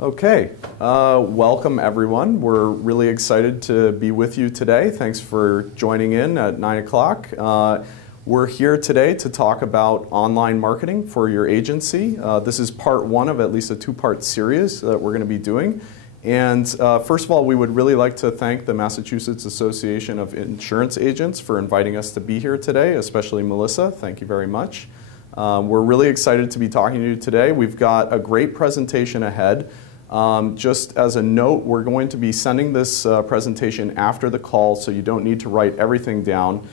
Okay, welcome everyone. We're really excited to be with you today. Thanks for joining in at 9 o'clock. We're here today to talk about online marketing for your agency. This is part one of at least a two-part series that we're going to be doing. And first of all, we would really like to thank the Massachusetts Association of Insurance Agents for inviting us to be here today, especially Melissa. Thank you very much. We're really excited to be talking to you today. We've got a great presentation ahead. Just as a note, we're going to be sending this presentation after the call, so you don't need to write everything down.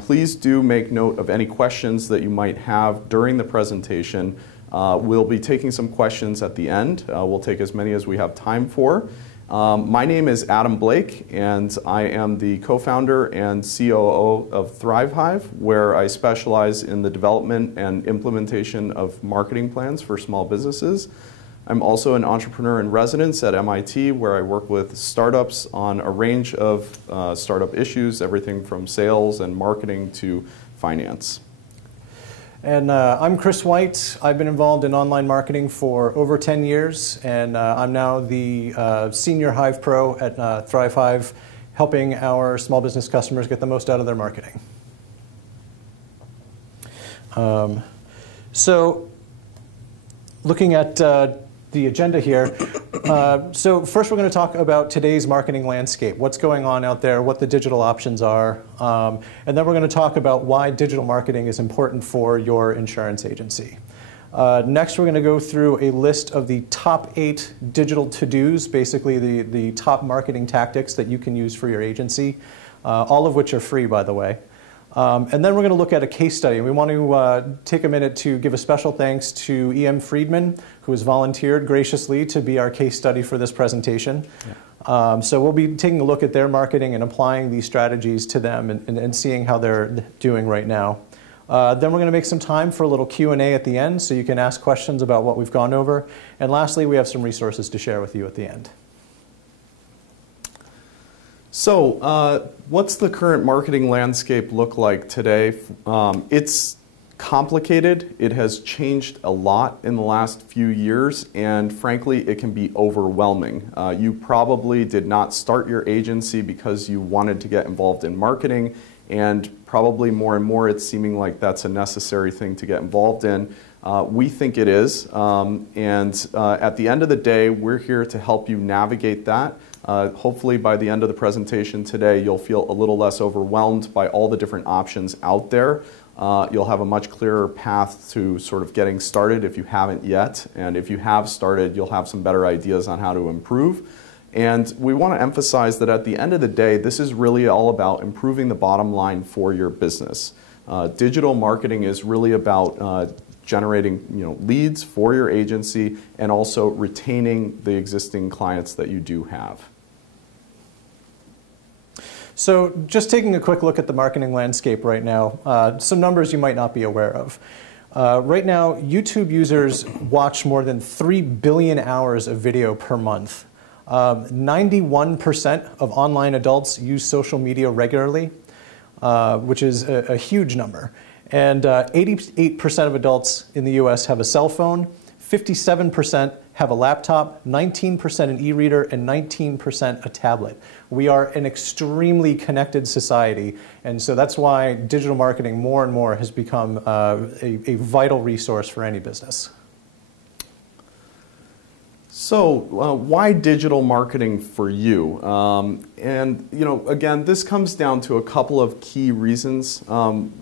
Please do make note of any questions that you might have during the presentation. We'll be taking some questions at the end. We'll take as many as we have time for. My name is Adam Blake, and I am the co-founder and COO of ThriveHive, where I specialize in the development and implementation of marketing plans for small businesses. I'm also an entrepreneur in residence at MIT, where I work with startups on a range of startup issues, everything from sales and marketing to finance. And I'm Chris White. I've been involved in online marketing for over 10 years, and I'm now the Senior Hive Pro at ThriveHive, helping our small business customers get the most out of their marketing. So looking at the agenda here. So first we're going to talk about today's marketing landscape, what's going on out there, what the digital options are, and then we're going to talk about why digital marketing is important for your insurance agency. Next we're going to go through a list of the top 8 digital to-dos, basically the top marketing tactics that you can use for your agency, all of which are free, by the way. And then we're going to look at a case study. We want to take a minute to give a special thanks to E.M. Friedman, who has volunteered graciously to be our case study for this presentation. Yeah. So we'll be taking a look at their marketing and applying these strategies to them and seeing how they're doing right now. Then we're going to make some time for a little Q&A at the end, so you can ask questions about what we've gone over. And lastly, we have some resources to share with you at the end. So what's the current marketing landscape look like today? It's complicated. It has changed a lot in the last few years, and frankly, it can be overwhelming. You probably did not start your agency because you wanted to get involved in marketing, and probably more and more it's seeming like that's a necessary thing to get involved in. We think it is, and at the end of the day, we're here to help you navigate that. Hopefully by the end of the presentation today, you'll feel a little less overwhelmed by all the different options out there. You'll have a much clearer path to sort of getting started if you haven't yet. And if you have started, you'll have some better ideas on how to improve. And we want to emphasize that at the end of the day, this is really all about improving the bottom line for your business. Digital marketing is really about generating leads for your agency and also retaining the existing clients that you do have. So just taking a quick look at the marketing landscape right now, some numbers you might not be aware of. Right now, YouTube users watch more than 3 billion hours of video per month. 91% of online adults use social media regularly, which is a huge number. And 88% of adults in the US have a cell phone, 57% have a laptop, 19% an e-reader, and 19% a tablet. We are an extremely connected society, and so that's why digital marketing more and more has become a vital resource for any business. So why digital marketing for you? And again, this comes down to a couple of key reasons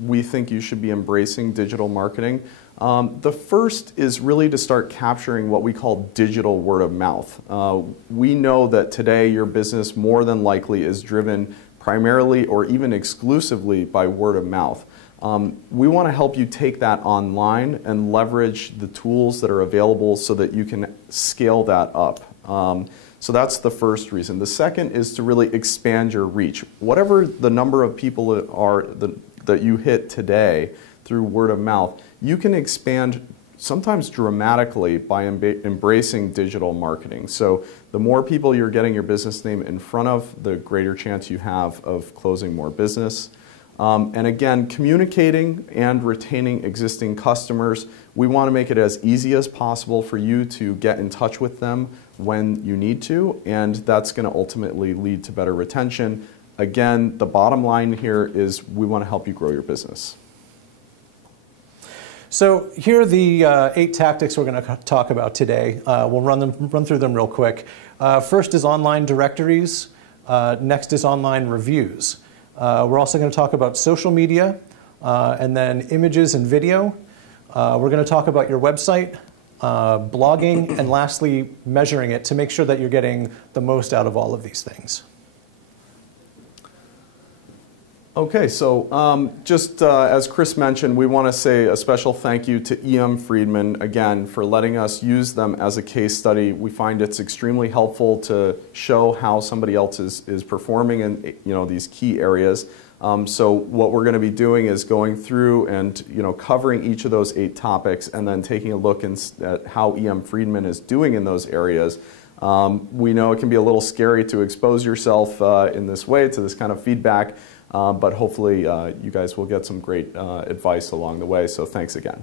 we think you should be embracing digital marketing. The first is really to start capturing what we call digital word of mouth. We know that today your business more than likely is driven primarily or even exclusively by word of mouth. We want to help you take that online and leverage the tools that are available so that you can scale that up. So that's the first reason. The second is to really expand your reach. Whatever the number of people are that you hit today through word of mouth, you can expand sometimes dramatically by embracing digital marketing. So the more people you're getting your business name in front of, the greater chance you have of closing more business. And again, communicating and retaining existing customers, we want to make it as easy as possible for you to get in touch with them when you need to, and that's going to ultimately lead to better retention. Again, the bottom line here is we want to help you grow your business. So here are the 8 tactics we're going to talk about today. We'll run through them real quick. First is online directories. Next is online reviews. We're also going to talk about social media, and then images and video. We're going to talk about your website, blogging, and lastly, measuring it to make sure that you're getting the most out of all of these things. Okay, so just as Chris mentioned, we want to say a special thank you to E.M. Friedman, again, for letting us use them as a case study. We find it's extremely helpful to show how somebody else is performing in these key areas. So what we're going to be doing is going through and covering each of those 8 topics and then taking a look at how E.M. Friedman is doing in those areas. We know it can be a little scary to expose yourself in this way to this kind of feedback. But hopefully you guys will get some great advice along the way, so thanks again.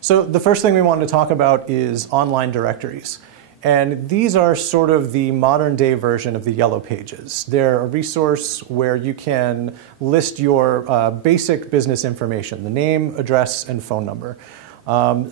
So the first thing we want to talk about is online directories. And these are sort of the modern day version of the Yellow Pages. They're a resource where you can list your basic business information, the name, address, and phone number.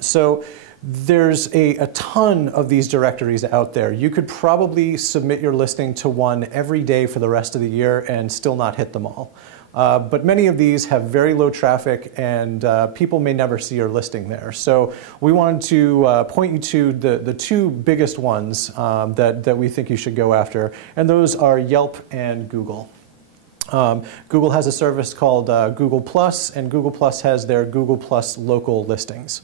So there's a ton of these directories out there. You could probably submit your listing to one every day for the rest of the year and still not hit them all. But many of these have very low traffic and people may never see your listing there. So we wanted to point you to the 2 biggest ones that we think you should go after, and those are Yelp and Google. Google has a service called Google+, and Google+ has their Google+ local listings.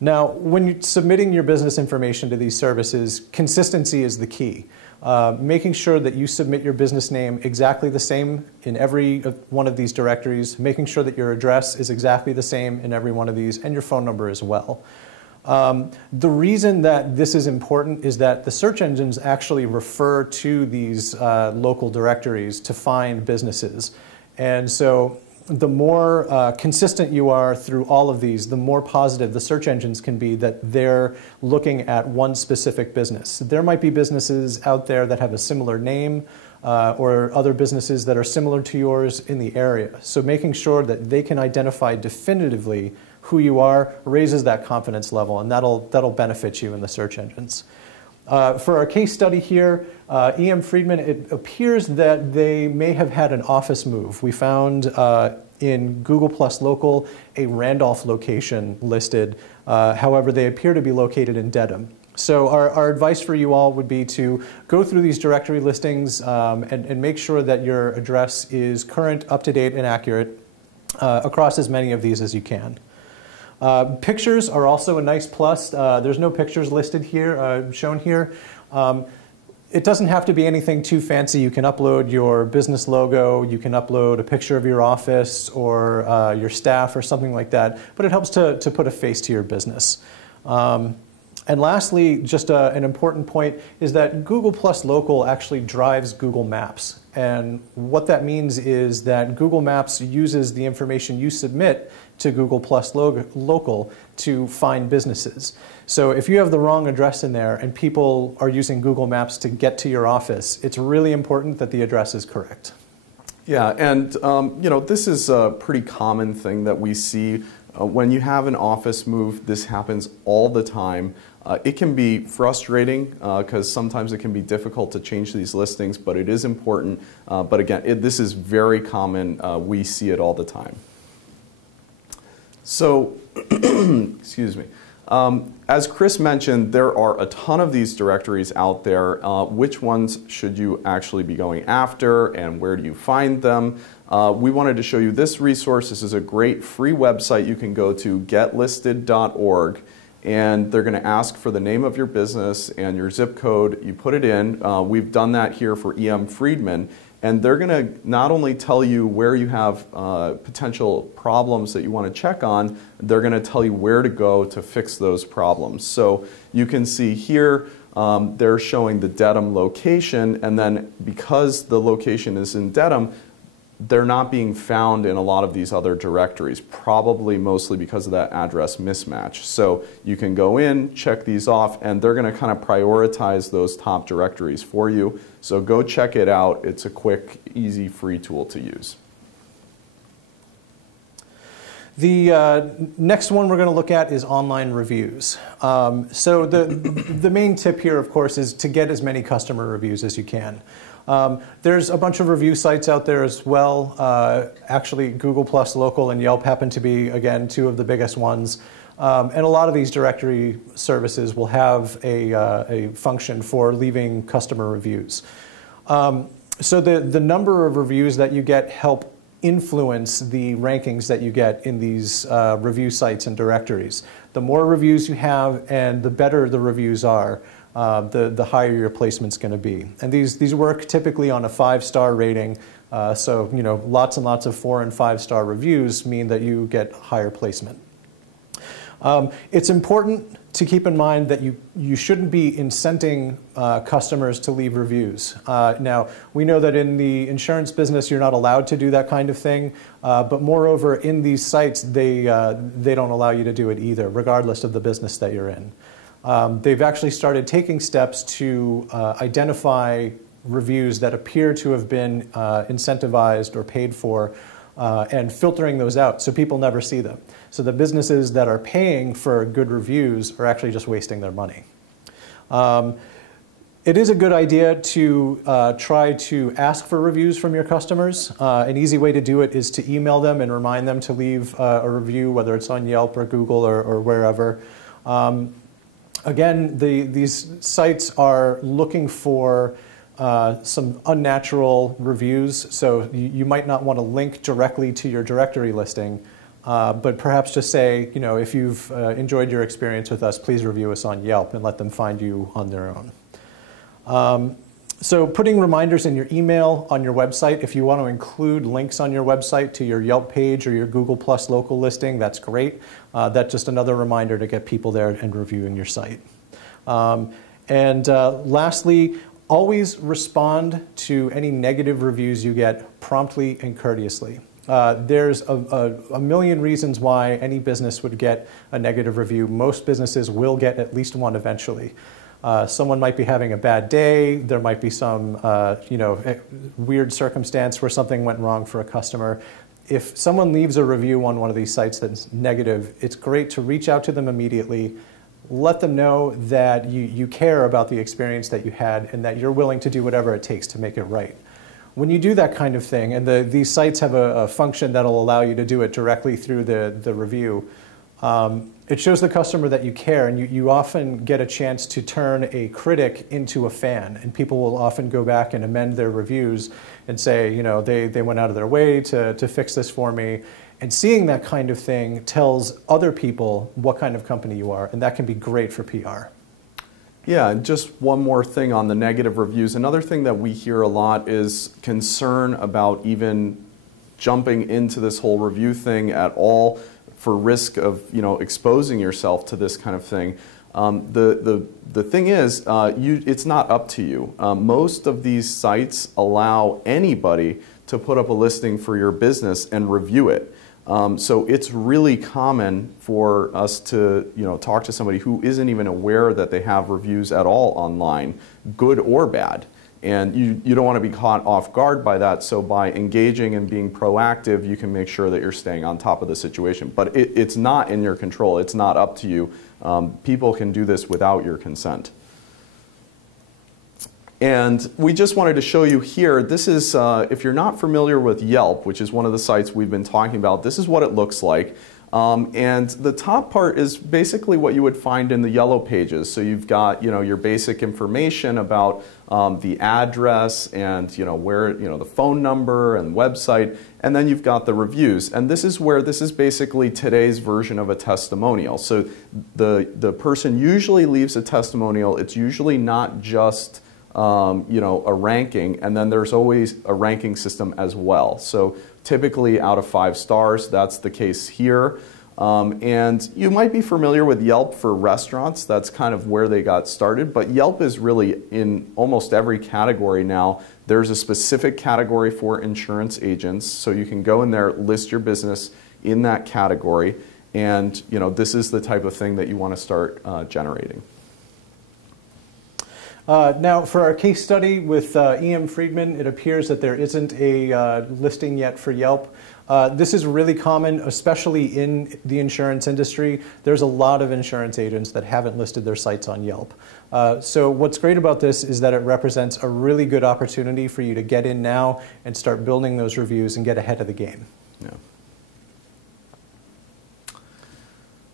Now, when you're submitting your business information to these services, consistency is the key. Making sure that you submit your business name exactly the same in every one of these directories, making sure that your address is exactly the same in every one of these, and your phone number as well. The reason that this is important is that the search engines actually refer to these local directories to find businesses. And so the more consistent you are through all of these, the more positive the search engines can be that they're looking at one specific business. There might be businesses out there that have a similar name or other businesses that are similar to yours in the area. So making sure that they can identify definitively who you are raises that confidence level, and that'll benefit you in the search engines. For our case study here, E.M. Friedman, it appears that they may have had an office move. We found in Google+ Local a Randolph location listed. However, they appear to be located in Dedham. So our advice for you all would be to go through these directory listings and make sure that your address is current, up-to-date, and accurate across as many of these as you can. Pictures are also a nice plus. There's no pictures listed here, shown here. It doesn't have to be anything too fancy. You can upload your business logo, you can upload a picture of your office or your staff or something like that, but it helps to put a face to your business. And lastly, just an important point is that Google+ Local actually drives Google Maps. And what that means is that Google Maps uses the information you submit to Google+ Local to find businesses. So if you have the wrong address in there and people are using Google Maps to get to your office, it's really important that the address is correct. Yeah, and this is a pretty common thing that we see. When you have an office move, this happens all the time. It can be frustrating because sometimes it can be difficult to change these listings, but it is important. But again, this is very common. We see it all the time. So, excuse me. As Chris mentioned, there are a ton of these directories out there. Which ones should you actually be going after, and where do you find them? We wanted to show you this resource. This is a great free website you can go to, getlisted.org. And they're going to ask for the name of your business and your zip code. You put it in. We've done that here for E.M. Friedman. And they're going to not only tell you where you have potential problems that you want to check on, they're going to tell you where to go to fix those problems. So you can see here they're showing the Dedham location, and then because the location is in Dedham, they're not being found in a lot of these other directories, probably mostly because of that address mismatch. So you can go in, check these off, and they're going to kind of prioritize those top directories for you. So go check it out. It's a quick, easy, free tool to use. The next one we're going to look at is online reviews. So the main tip here, of course, is to get as many customer reviews as you can. There's a bunch of review sites out there as well. Actually, Google Plus Local and Yelp happen to be, again, two of the biggest ones. And a lot of these directory services will have a function for leaving customer reviews. So the number of reviews that you get help influence the rankings that you get in these review sites and directories. The more reviews you have and the better the reviews are, the higher your placement's going to be. And these work typically on a 5-star rating. So lots and lots of 4- and 5-star reviews mean that you get higher placement. It's important to keep in mind that you shouldn't be incenting customers to leave reviews. Now, we know that in the insurance business you're not allowed to do that kind of thing, but moreover, in these sites they don't allow you to do it either, regardless of the business that you're in. They've actually started taking steps to identify reviews that appear to have been incentivized or paid for, and filtering those out so people never see them. So the businesses that are paying for good reviews are actually just wasting their money. It is a good idea to try to ask for reviews from your customers. An easy way to do it is to email them and remind them to leave a review, whether it's on Yelp or Google or wherever. Again, these sites are looking for some unnatural reviews, so you might not want to link directly to your directory listing, but perhaps just say, if you've enjoyed your experience with us, please review us on Yelp and let them find you on their own. So putting reminders in your email on your website, if you want to include links on your website to your Yelp page or your Google Plus Local listing, that's great. That's just another reminder to get people there and reviewing your site. Lastly, always respond to any negative reviews you get promptly and courteously. There's a million reasons why any business would get a negative review. Most businesses will get at least one eventually. Someone might be having a bad day. There might be some weird circumstance where something went wrong for a customer. If someone leaves a review on one of these sites that's negative, it's great to reach out to them immediately. Let them know that you care about the experience that you had and that you're willing to do whatever it takes to make it right. When you do that kind of thing, and these sites have a function that'll allow you to do it directly through the review, it shows the customer that you care, and you often get a chance to turn a critic into a fan, and people will often go back and amend their reviews and say, they went out of their way to fix this for me. And seeing that kind of thing tells other people what kind of company you are, and that can be great for PR. Yeah, and just one more thing on the negative reviews. Another thing that we hear a lot is concern about even jumping into this whole review thing at all for risk of exposing yourself to this kind of thing. The thing is, it's not up to you. Most of these sites allow anybody to put up a listing for your business and review it. So it's really common for us to talk to somebody who isn't even aware that they have reviews at all online, good or bad. And you don't want to be caught off guard by that, so by engaging and being proactive, you can make sure that you're staying on top of the situation. But it's not in your control. It's not up to you. People can do this without your consent. And we just wanted to show you here, this is, if you're not familiar with Yelp, which is one of the sites we've been talking about, this is what it looks like. And the top part is basically what you would find in the yellow pages. So you've got your basic information about the address and where the phone number and website, and then you've got the reviews. And this is basically today's version of a testimonial. So the person usually leaves a testimonial. It's usually not just a ranking, and then there's always a ranking system as well. So typically out of 5 stars, that's the case here. And you might be familiar with Yelp for restaurants. That's kind of where they got started. But Yelp is really in almost every category now. There's a specific category for insurance agents. So you can go in there, list your business in that category. And this is the type of thing that you want to start generating. Now, for our case study with E.M. Friedman, it appears that there isn't a listing yet for Yelp. This is really common, especially in the insurance industry. There's a lot of insurance agents that haven't listed their sites on Yelp. So what's great about this is that it represents a really good opportunity for you to get in now and start building those reviews and get ahead of the game. Yeah.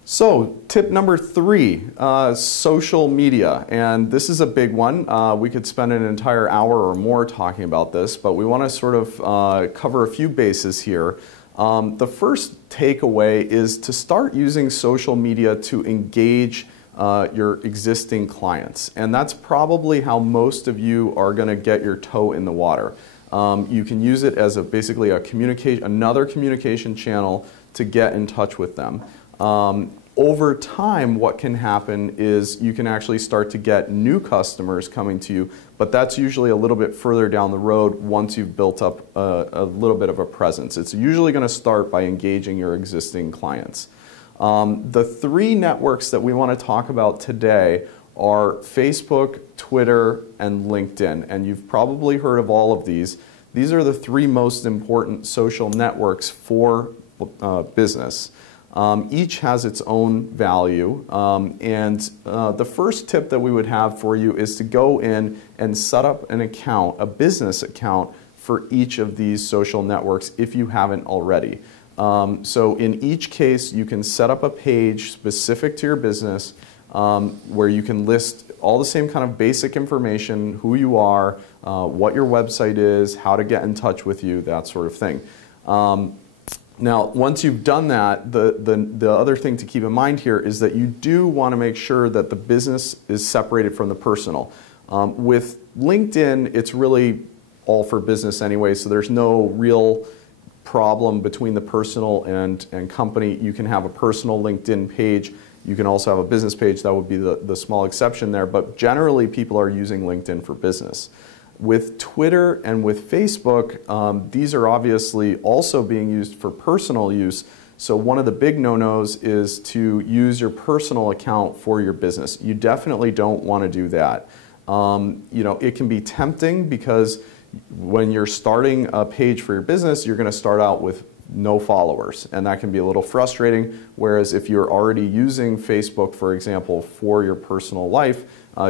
So tip number 3, social media. And this is a big one. We could spend an entire hour or more talking about this, but we want to sort of cover a few bases here. The first takeaway is to start using social media to engage your existing clients. And that's probably how most of you are going to get your toe in the water. You can use it as basically another communication channel to get in touch with them. Over time, what can happen is you can actually start to get new customers coming to you, but that's usually a little bit further down the road once you've built up a little bit of a presence. It's usually going to start by engaging your existing clients. The 3 networks that we want to talk about today are Facebook, Twitter, and LinkedIn, and you've probably heard of all of these. These are the 3 most important social networks for business. Each has its own value, and the first tip that we would have for you is to go in and set up an account, a business account, for each of these social networks if you haven't already. So in each case, you can set up a page specific to your business where you can list all the same kind of basic information, who you are, what your website is, how to get in touch with you, that sort of thing. Now, once you've done that, the other thing to keep in mind here is that you do want to make sure that the business is separated from the personal. With LinkedIn, it's really all for business anyway, so there's no real problem between the personal and company. You can have a personal LinkedIn page. You can also have a business page. That would be the small exception there. But generally, people are using LinkedIn for business. With Twitter and with Facebook, these are obviously also being used for personal use. So one of the big no-nos is to use your personal account for your business. You definitely don't want to do that. It can be tempting because when you're starting a page for your business, you're going to start out with no followers, and that can be a little frustrating. Whereas if you're already using Facebook, for example, for your personal life,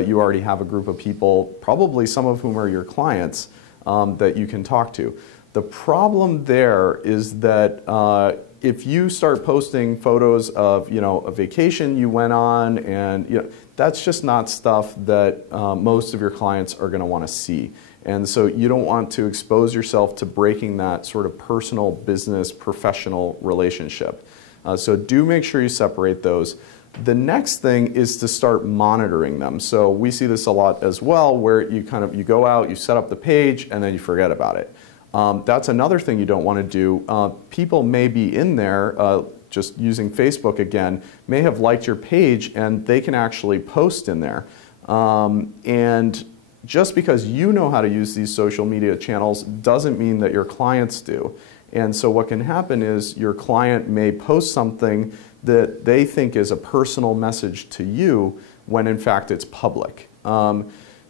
you already have a group of people, probably some of whom are your clients, that you can talk to. The problem there is that if you start posting photos of a vacation you went on, and that's just not stuff that most of your clients are going to want to see. And so you don't want to expose yourself to breaking that sort of personal, business, professional relationship. So do make sure you separate those. The next thing is to start monitoring them. So we see this a lot as well, where you go out, you set up the page, and then you forget about it. That's another thing you don't want to do. People may be in there, just using Facebook again, may have liked your page, and they can actually post in there. And just because you know how to use these social media channels doesn't mean that your clients do. And so what can happen is your client may post something that they think is a personal message to you when in fact it's public.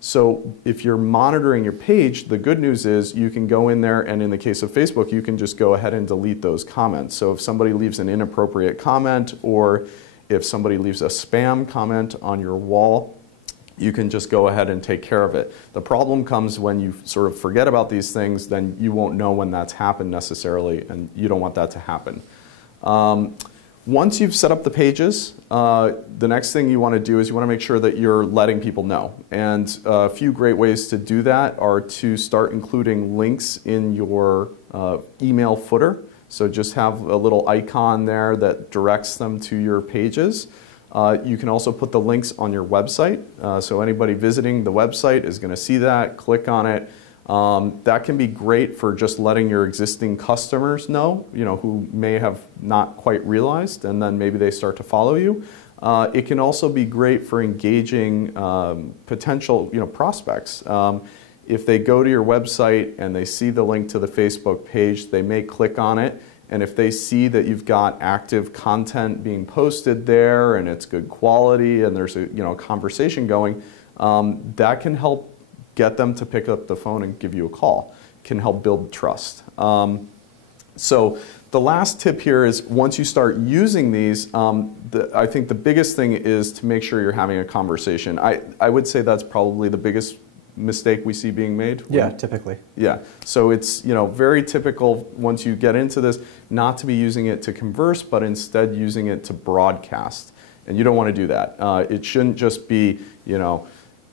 So if you're monitoring your page, the good news is you can go in there, and in the case of Facebook, you can just go ahead and delete those comments. So if somebody leaves an inappropriate comment, or if somebody leaves a spam comment on your wall, you can just go ahead and take care of it. The problem comes when you sort of forget about these things, then you won't know when that's happened necessarily, and you don't want that to happen. Once you've set up the pages, the next thing you want to do is you want to make sure that you're letting people know. And a few great ways to do that are to start including links in your email footer. So just have a little icon there that directs them to your pages. You can also put the links on your website. So anybody visiting the website is going to see that, click on it. That can be great for just letting your existing customers know, who may have not quite realized, and then maybe they start to follow you. It can also be great for engaging potential, prospects. If they go to your website and they see the link to the Facebook page, they may click on it. And if they see that you've got active content being posted there and it's good quality and there's a conversation going, that can help get them to pick up the phone and give you a call. Can help build trust. So the last tip here is once you start using these, I think the biggest thing is to make sure you're having a conversation. I would say that's probably the biggest mistake we see being made. Yeah, typically. Yeah, so it's very typical once you get into this not to be using it to converse, but instead using it to broadcast. And you don't want to do that. It shouldn't just be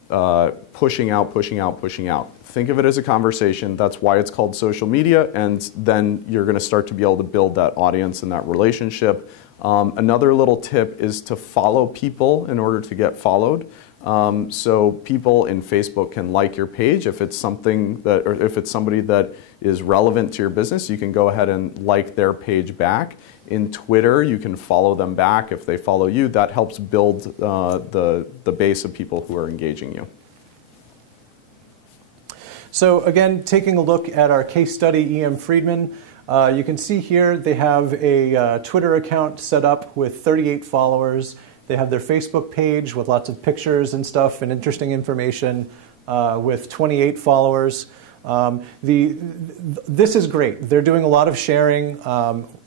pushing out, pushing out, pushing out. Think of it as a conversation. That's why it's called social media, and then you're going to start to be able to build that audience and that relationship. Another little tip is to follow people in order to get followed. So people in Facebook can like your page if it's something that, or if it's somebody that is relevant to your business, you can go ahead and like their page back. In Twitter, you can follow them back if they follow you. That helps build the base of people who are engaging you. So again, taking a look at our case study, EM Friedman, you can see here they have a Twitter account set up with 38 followers. They have their Facebook page with lots of pictures and stuff and interesting information with 28 followers. This is great. They're doing a lot of sharing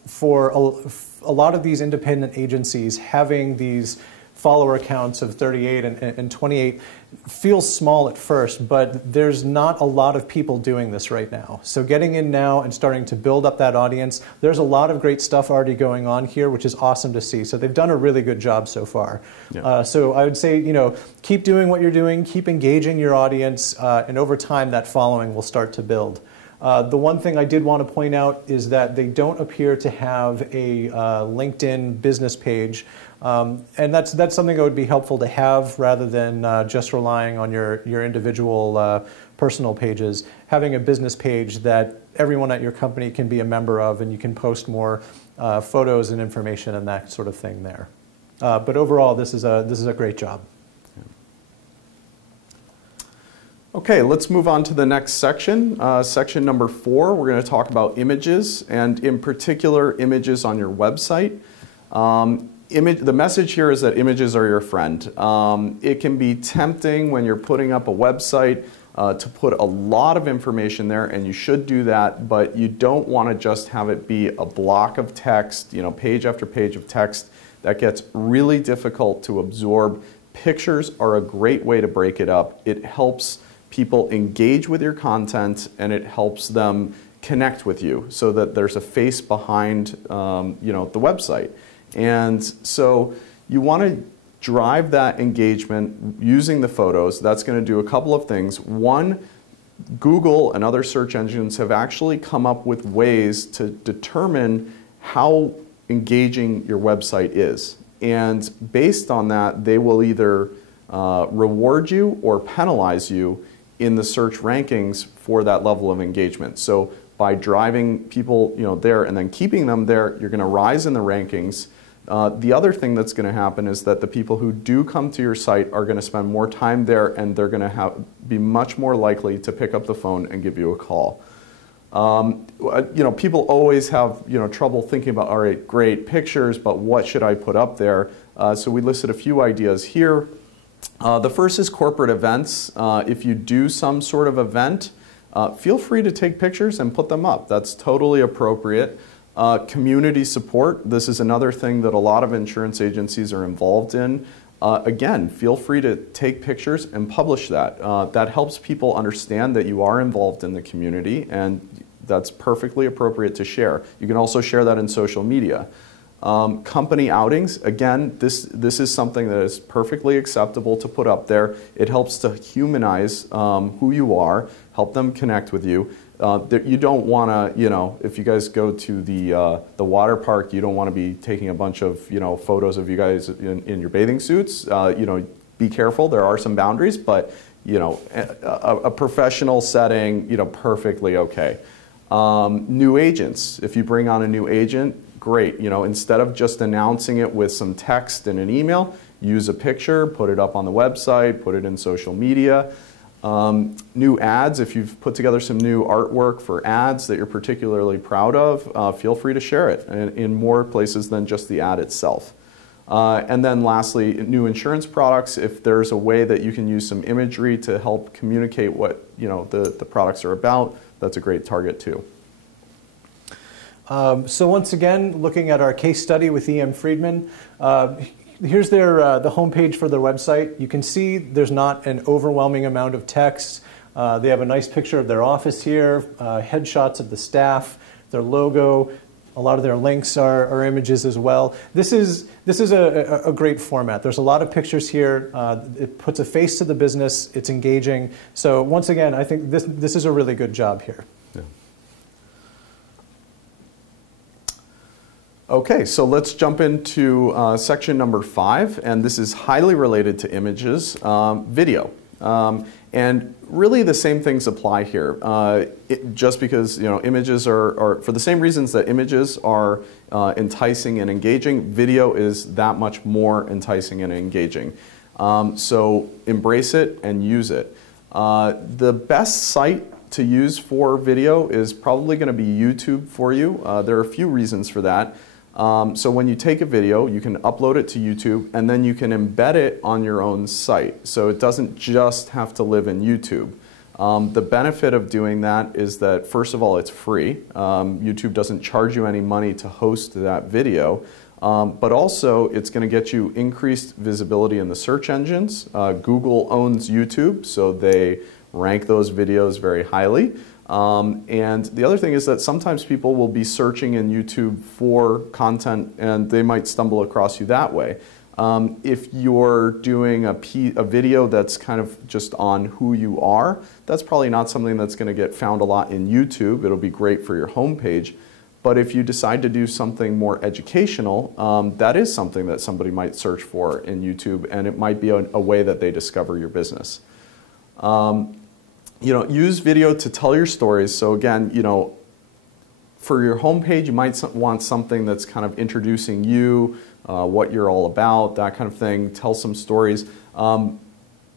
for a lot of these independent agencies. Having these follower accounts of 38 and 28 feels small at first, but there's not a lot of people doing this right now. So getting in now and starting to build up that audience, there's a lot of great stuff already going on here, which is awesome to see. So they've done a really good job so far. Yeah. So I would say, keep doing what you're doing, keep engaging your audience, and over time that following will start to build. The one thing I did want to point out is that they don't appear to have a LinkedIn business page. And that's something that would be helpful to have rather than just relying on your individual personal pages. Having a business page that everyone at your company can be a member of, and you can post more photos and information and that sort of thing there. But overall, this is a great job. Okay, let's move on to the next section. Section number 4, we're going to talk about images, and in particular, images on your website. The message here is that images are your friend. It can be tempting when you're putting up a website to put a lot of information there, and you should do that, but you don't want to just have it be a block of text, page after page of text. That gets really difficult to absorb. Pictures are a great way to break it up. It helps people engage with your content, and it helps them connect with you so that there's a face behind the website. And so you want to drive that engagement using the photos. That's going to do a couple of things. One, Google and other search engines have actually come up with ways to determine how engaging your website is. And based on that, they will either reward you or penalize you in the search rankings for that level of engagement. So by driving people there and then keeping them there, you're going to rise in the rankings. The other thing that's going to happen is that the people who do come to your site are going to spend more time there, and they're going to be much more likely to pick up the phone and give you a call. People always have trouble thinking about, all right, great pictures, but what should I put up there? So we listed a few ideas here. The first is corporate events. If you do some sort of event, feel free to take pictures and put them up. That's totally appropriate. Community support. This is another thing that a lot of insurance agencies are involved in. Again, feel free to take pictures and publish that. That helps people understand that you are involved in the community, and that's perfectly appropriate to share. You can also share that in social media. Company outings, again, this is something that is perfectly acceptable to put up there. It helps to humanize who you are, help them connect with you. You don't want to, if you guys go to the water park, you don't want to be taking a bunch of, photos of you guys in your bathing suits. Be careful. There are some boundaries, but a professional setting, perfectly okay. New agents, if you bring on a new agent, great. Instead of just announcing it with some text and an email, use a picture, put it up on the website, put it in social media. New ads, if you've put together some new artwork for ads that you're particularly proud of, feel free to share it in more places than just the ad itself. And then lastly, new insurance products, if there's a way that you can use some imagery to help communicate what the products are about, that's a great target too. So once again, looking at our case study with EM Friedman, here's the homepage for their website. You can see there's not an overwhelming amount of text. They have a nice picture of their office here, headshots of the staff, their logo. A lot of their links are images as well. This is a great format. There's a lot of pictures here. It puts a face to the business. It's engaging. So once again, I think this is a really good job here. Yeah. Okay, so let's jump into section number 5, and this is highly related to images, video. And really the same things apply here. Just because images are, for the same reasons that images are enticing and engaging, video is that much more enticing and engaging. So embrace it and use it. The best site to use for video is probably going to be YouTube for you. There are a few reasons for that. So when you take a video, you can upload it to YouTube, and then you can embed it on your own site. So it doesn't just have to live in YouTube. The benefit of doing that is that, first of all, it's free. YouTube doesn't charge you any money to host that video. But also, it's going to get you increased visibility in the search engines. Google owns YouTube, so they rank those videos very highly. And the other thing is that sometimes people will be searching in YouTube for content and they might stumble across you that way. If you're doing a video that's kind of just on who you are, that's probably not something that's going to get found a lot in YouTube. It'll be great for your homepage. But if you decide to do something more educational, that is something that somebody might search for in YouTube, and it might be a way that they discover your business. Use video to tell your stories. So again, for your homepage, you might want something that's kind of introducing you, what you're all about, that kind of thing. Tell some stories.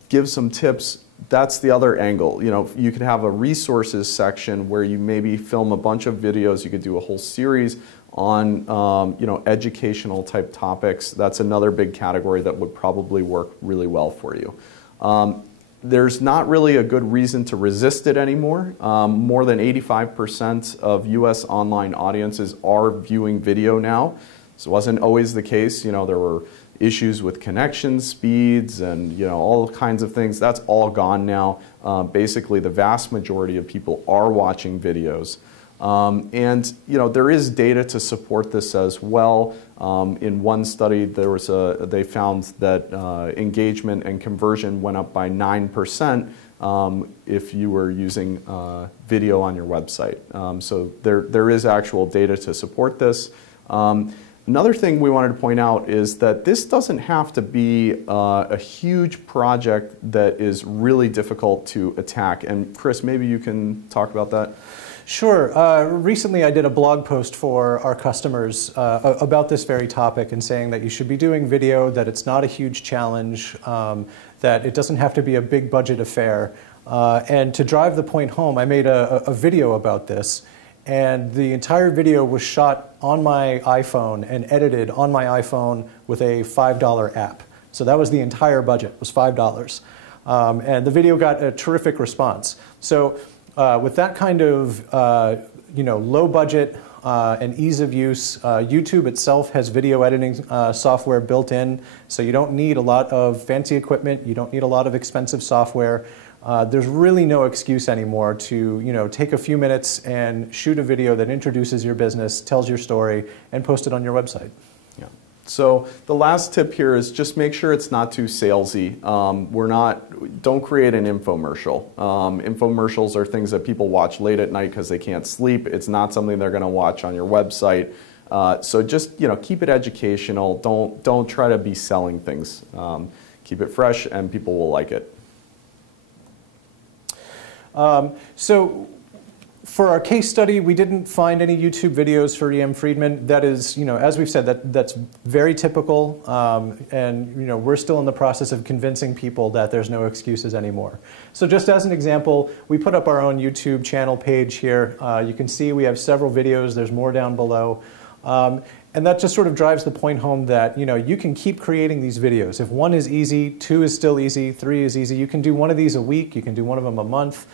Give some tips. That's the other angle. You could have a resources section where you maybe film a bunch of videos. You could do a whole series on educational type topics. That's another big category that would probably work really well for you. There's not really a good reason to resist it anymore. More than 85% of US online audiences are viewing video now. This wasn't always the case. There were issues with connection speeds and all kinds of things. That's all gone now. Basically, the vast majority of people are watching videos. And there is data to support this as well. In one study, they found that engagement and conversion went up by 9% if you were using video on your website. So there is actual data to support this. Another thing we wanted to point out is that this doesn't have to be a huge project that is really difficult to attack. And Chris, maybe you can talk about that. Sure. Recently I did a blog post for our customers about this very topic and saying that you should be doing video, that it's not a huge challenge, that it doesn't have to be a big budget affair. And to drive the point home, I made a video about this. And the entire video was shot on my iPhone and edited on my iPhone with a $5 app. So that was the entire budget, was $5. And the video got a terrific response. So with that kind of low budget and ease of use, YouTube itself has video editing software built in, so you don't need a lot of fancy equipment, you don't need a lot of expensive software. There's really no excuse anymore to take a few minutes and shoot a video that introduces your business, tells your story, and post it on your website. Yeah. So the last tip here is just make sure it's not too salesy. Don't create an infomercial. Infomercials are things that people watch late at night because they can't sleep. It's not something they're going to watch on your website. So just keep it educational. Don't try to be selling things. Keep it fresh, and people will like it. So for our case study, we didn't find any YouTube videos for E.M. Friedman. That is, as we've said, that's very typical, and we're still in the process of convincing people that there's no excuses anymore. So just as an example, we put up our own YouTube channel page here. You can see we have several videos. There's more down below. And that just sort of drives the point home that you can keep creating these videos. If 1 is easy, 2 is still easy, 3 is easy. You can do one of these a week. You can do one of them a month.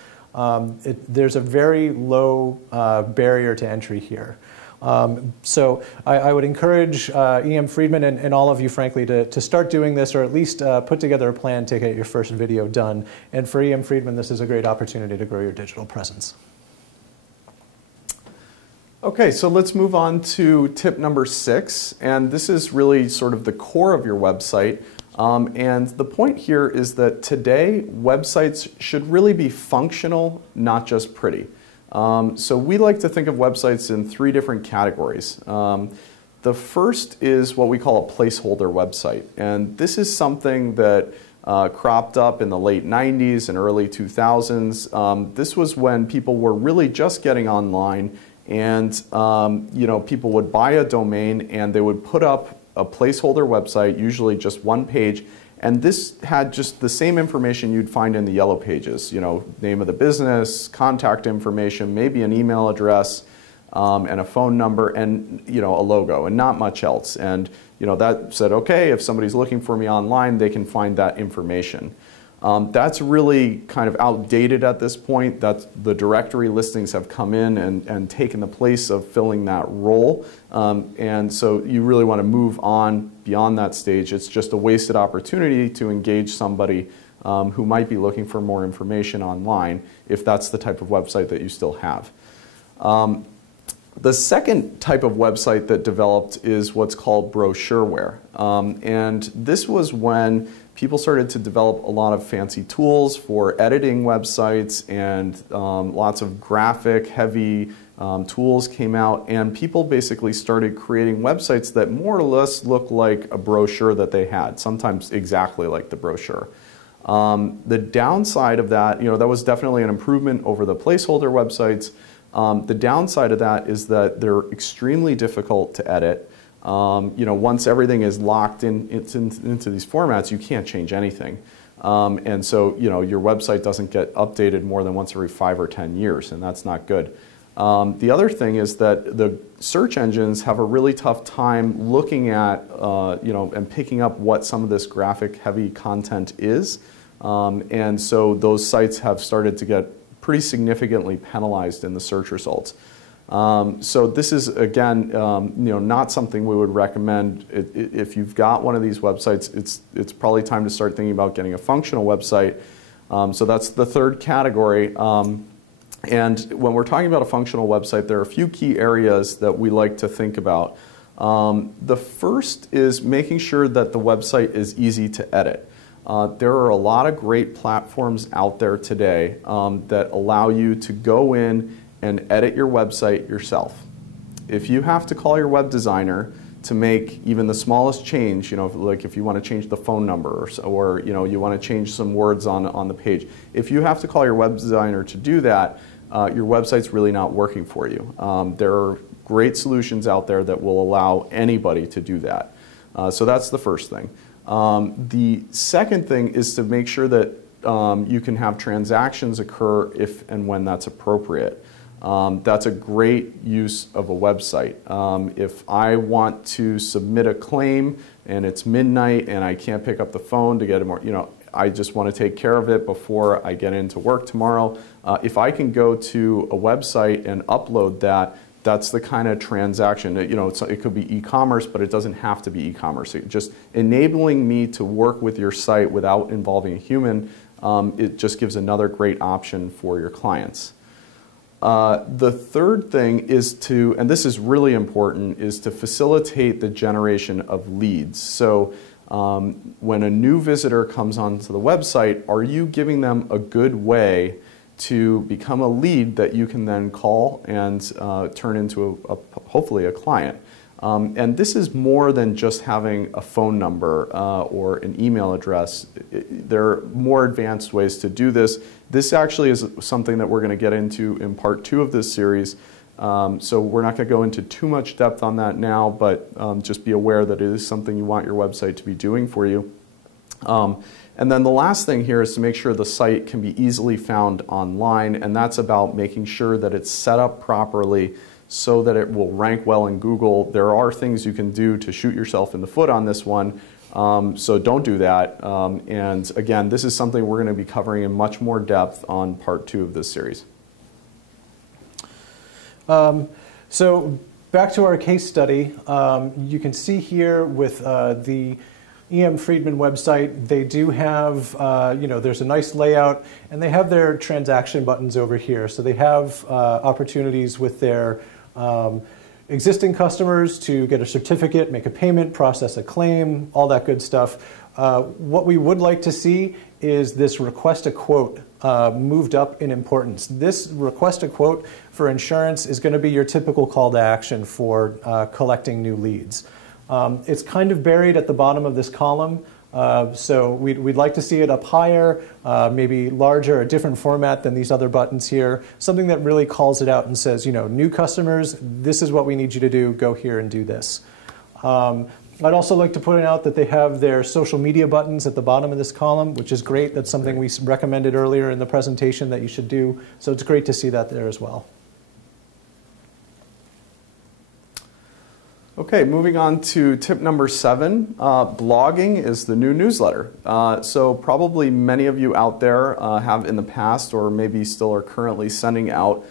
There's a very low barrier to entry here. So I would encourage E.M. Friedman and all of you, frankly, to start doing this, or at least put together a plan to get your first video done. And for E.M. Friedman, this is a great opportunity to grow your digital presence. Okay, so let's move on to tip number 6, and this is really sort of the core of your website. And the point here is that today, websites should really be functional, not just pretty. So we like to think of websites in 3 different categories. The first is what we call a placeholder website, and this is something that cropped up in the late 90s and early 2000s. This was when people were really just getting online, and people would buy a domain and they would put up a placeholder website, usually just 1 page, and this had just the same information you'd find in the yellow pages, name of the business, contact information, maybe an email address, and a phone number, and a logo, and not much else. And that said, okay, if somebody's looking for me online, they can find that information. That's really kind of outdated at this point. The directory listings have come in and taken the place of filling that role. And so you really want to move on beyond that stage. It's just a wasted opportunity to engage somebody who might be looking for more information online if that's the type of website that you still have. The second type of website that developed is what's called brochureware. And this was when people started to develop a lot of fancy tools for editing websites, and lots of graphic heavy tools came out, and people basically started creating websites that more or less look like a brochure that they had, sometimes exactly like the brochure. The downside of that, that was definitely an improvement over the placeholder websites. The downside of that is that they're extremely difficult to edit. Once everything is locked into these formats, you can't change anything. And so, your website doesn't get updated more than once every 5 or 10 years, and that's not good. The other thing is that the search engines have a really tough time looking at, and picking up what some of this graphic-heavy content is. And so those sites have started to get pretty significantly penalized in the search results. So this is, again, not something we would recommend. If you've got one of these websites, it's probably time to start thinking about getting a functional website. So that's the third category. And when we're talking about a functional website, there are a few key areas that we like to think about. The first is making sure that the website is easy to edit. There are a lot of great platforms out there today that allow you to go in and edit your website yourself. If you have to call your web designer to make even the smallest change, like if you want to change the phone number or you want to change some words on the page, if you have to call your web designer to do that, your website's really not working for you. There are great solutions out there that will allow anybody to do that. So that's the first thing. The second thing is to make sure that you can have transactions occur if and when that's appropriate. That's a great use of a website. If I want to submit a claim and it's midnight and I can't pick up the phone to get it more, I just want to take care of it before I get into work tomorrow. If I can go to a website and upload that, that's the kind of transaction. It could be e-commerce, but it doesn't have to be e-commerce. Just enabling me to work with your site without involving a human, it just gives another great option for your clients. The third thing is to, and this is really important, is to facilitate the generation of leads. So when a new visitor comes onto the website, are you giving them a good way to become a lead that you can then call and turn into hopefully a client? And this is more than just having a phone number or an email address. There are more advanced ways to do this. This actually is something that we're going to get into in part 2 of this series. So we're not going to go into too much depth on that now, but just be aware that it is something you want your website to be doing for you. And then the last thing here is to make sure the site can be easily found online, and that's about making sure that it's set up properly so that it will rank well in Google. There are things you can do to shoot yourself in the foot on this one, so don't do that. And again, this is something we're going to be covering in much more depth on part 2 of this series. So back to our case study, you can see here with the E.M. Friedman website, they do have, there's a nice layout, and they have their transaction buttons over here. So they have opportunities with their existing customers to get a certificate, make a payment, process a claim, all that good stuff. What we would like to see is this request a quote moved up in importance. This request a quote for insurance is going to be your typical call to action for collecting new leads. It's kind of buried at the bottom of this column, so we'd like to see it up higher, maybe larger, a different format than these other buttons here, something that really calls it out and says, new customers, this is what we need you to do, go here and do this. I'd also like to point out that they have their social media buttons at the bottom of this column, which is great. That's something we recommended earlier in the presentation that you should do, so it's great to see that there as well. Okay, moving on to tip number 7. Blogging is the new newsletter. So probably many of you out there have in the past or maybe still are currently sending out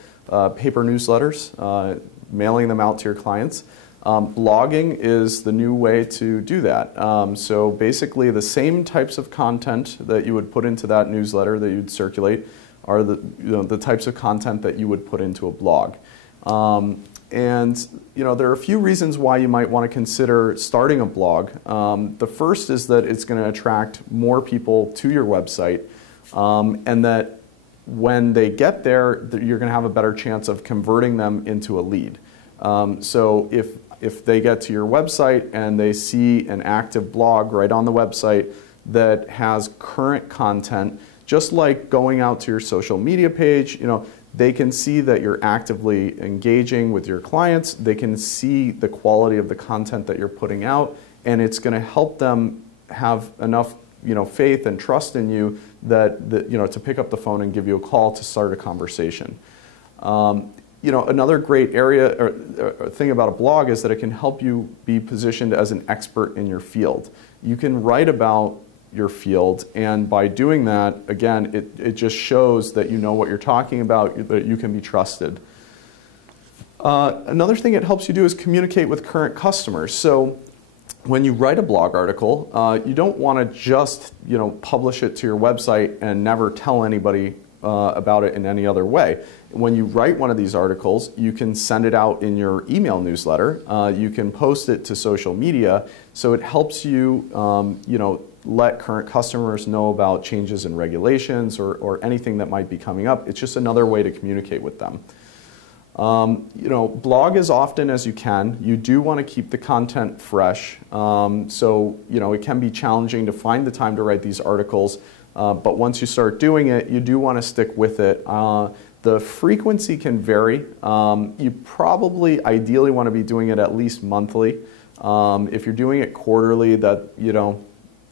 paper newsletters, mailing them out to your clients. Blogging is the new way to do that. So basically the same types of content that you would put into that newsletter that you'd circulate are the types of content that you would put into a blog. And there are a few reasons why you might want to consider starting a blog. The first is that it's going to attract more people to your website, and that when they get there, you're going to have a better chance of converting them into a lead. So if they get to your website and they see an active blog right on the website that has current content, just like going out to your social media page, they can see that you're actively engaging with your clients. They can see the quality of the content that you're putting out, and it's going to help them have enough, faith and trust in you that to pick up the phone and give you a call to start a conversation. Another great area or thing about a blog is that it can help you be positioned as an expert in your field. You can write about your field, and by doing that, again, it just shows that you know what you're talking about, that you can be trusted. Another thing it helps you do is communicate with current customers. So when you write a blog article, you don't want to just publish it to your website and never tell anybody about it in any other way. When you write one of these articles, you can send it out in your email newsletter. You can post it to social media, so it helps you, let current customers know about changes in regulations or anything that might be coming up. It's just another way to communicate with them. Blog as often as you can. You do want to keep the content fresh. So it can be challenging to find the time to write these articles. But once you start doing it, you do want to stick with it. The frequency can vary. You probably ideally want to be doing it at least monthly. If you're doing it quarterly,